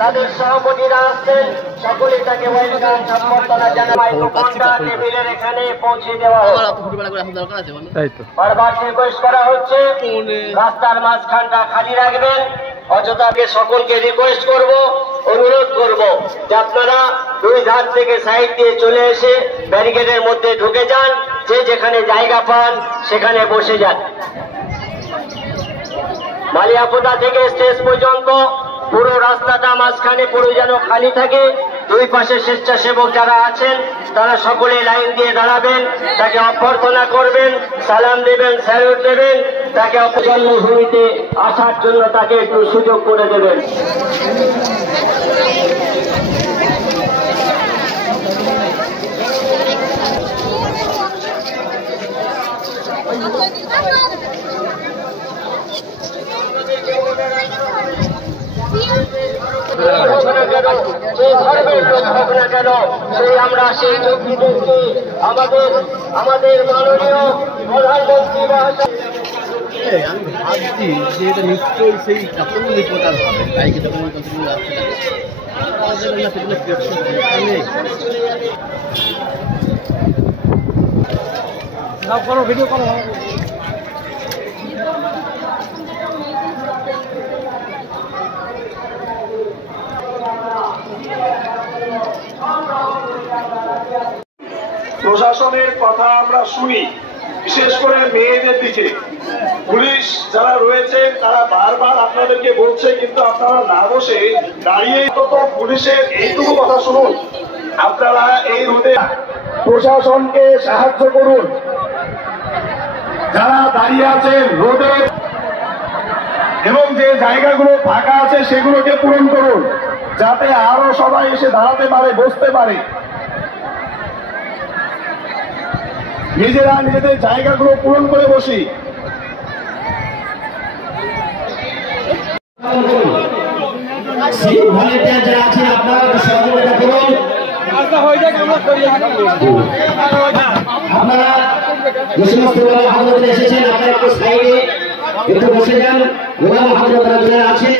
তাদের সভাপতিরা আসছেন, সকলে তাকে ওয়েলকাম সম্বর্ধনা জানায়। টেবিলের এখানে পৌঁছে দেওয়া হবে। বারবার রিকোয়েস্ট করা হচ্ছে রাস্তার মাঝখানটা খালি রাখবেন। অযথাকে সকলকে রিকোয়েস্ট করব, অনুরোধ করব যে আপনারা দুই ধার থেকে সাইড দিয়ে চলে এসে ব্যারিকেডের মধ্যে ঢুকে যান। যে যেখানে জায়গা পান সেখানে বসে যান। মালিয়াপোতা থেকে স্টেজ পর্যন্ত পুরো রাস্তাটা মাঝখানে পুরো যেন খালি থাকে। দুই পাশে স্বেচ্ছাসেবক যারা আছেন তারা সকলে লাইন দিয়ে দাঁড়াবেন, তাকে অভ্যর্থনা করবেন, সালাম দেবেন, স্যালুট দেবেন, তাকে জন্মভূমিতে আসার জন্য তাকে একটু সুযোগ করে দেবেন। আমরা সেই যোগীদেরকে আমাদের মাননীয় প্রধানমন্ত্রী আমি ভাবছি যে এটা নিশ্চয়ই সেই কাপড় রিপোর্টার হবে, বাইকে যখন আসছে ভিডিও করো। প্রশাসনের কথা আমরা শুনি, বিশেষ করে মেয়েদের দিকে। পুলিশ যারা রয়েছে তারা বারবার আপনাদেরকে বলছে, কিন্তু আপনারা না বসে দাঁড়িয়ে তো পুলিশের এইটুকু কথা শুনুন। আপনারা এই রোদে প্রশাসনকে সাহায্য করুন। যারা দাঁড়িয়ে আছেন রোদে এবং যে জায়গাগুলো ফাঁকা আছে সেগুলোকে পূরণ করুন, যাতে আরো সবাই এসে দাঁড়াতে পারে, বসতে পারে। নিজেরা নিজেদের জায়গাগুলো পূরণ করে বসি। যারা আছেন আপনারা সহযোগিতা করুন। আপনারা যে সমস্ত হাজরা এসেছেন আপনারা একটু সাইডে একটু বসে যান। গোলাম হাজরা যারা আছে